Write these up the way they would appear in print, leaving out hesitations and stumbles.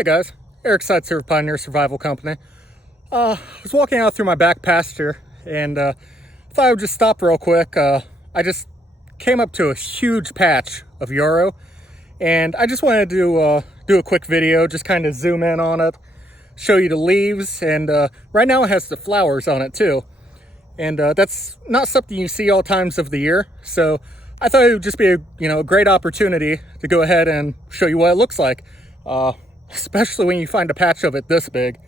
Hey guys, Eric Side Serve Pioneer Survival Company. I was walking out through my back pasture and thought I would just stop real quick. I just came up to a huge patch of yarrow and I just wanted to do a quick video, just kind of zoom in on it, show you the leaves, and right now it has the flowers on it too. And that's not something you see all times of the year, so I thought it would just be a great opportunity to go ahead and show you what it looks like. Especially when you find a patch of it this big.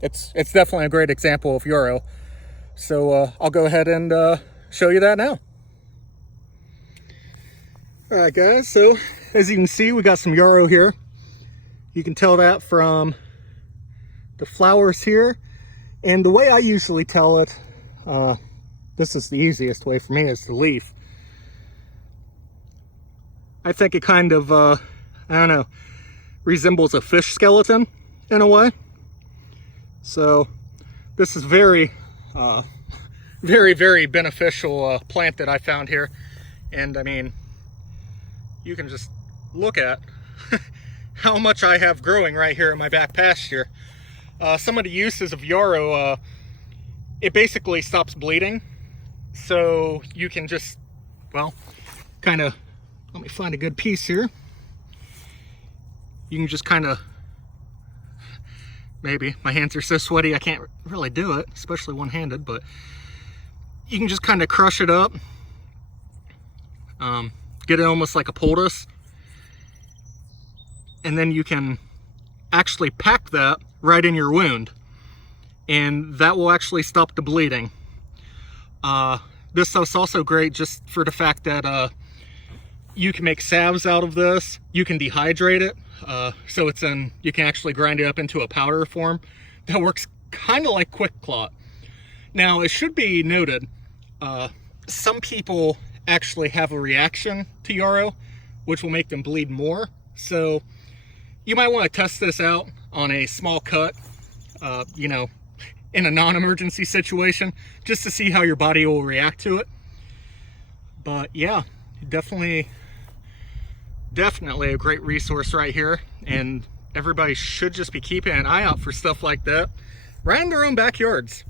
It's definitely a great example of yarrow. So I'll go ahead and show you that now. Alright guys, so as you can see, we got some yarrow here. You can tell that from the flowers here. And the way I usually tell it, this is the easiest way for me, is the leaf. I think it kind of, I don't know, resembles a fish skeleton in a way. So this is very very beneficial plant that I found here. And I mean, you can just look at how much I have growing right here in my back pasture. Some of the uses of yarrow, it basically stops bleeding, so you can just, well, kind of, let me find a good piece here. You can just kind of, maybe, my hands are so sweaty I can't really do it, especially one-handed, but you can just kind of crush it up, get it almost like a poultice, and then you can actually pack that right in your wound, and that will actually stop the bleeding. This stuff's also great just for the fact that you can make salves out of this. You can dehydrate it, so you can actually grind it up into a powder form that works kind of like Quick Clot. Now, it should be noted, some people actually have a reaction to yarrow, which will make them bleed more. So you might want to test this out on a small cut, in a non-emergency situation, just to see how your body will react to it. But yeah, definitely a great resource right here, and everybody should just be keeping an eye out for stuff like that right in their own backyards.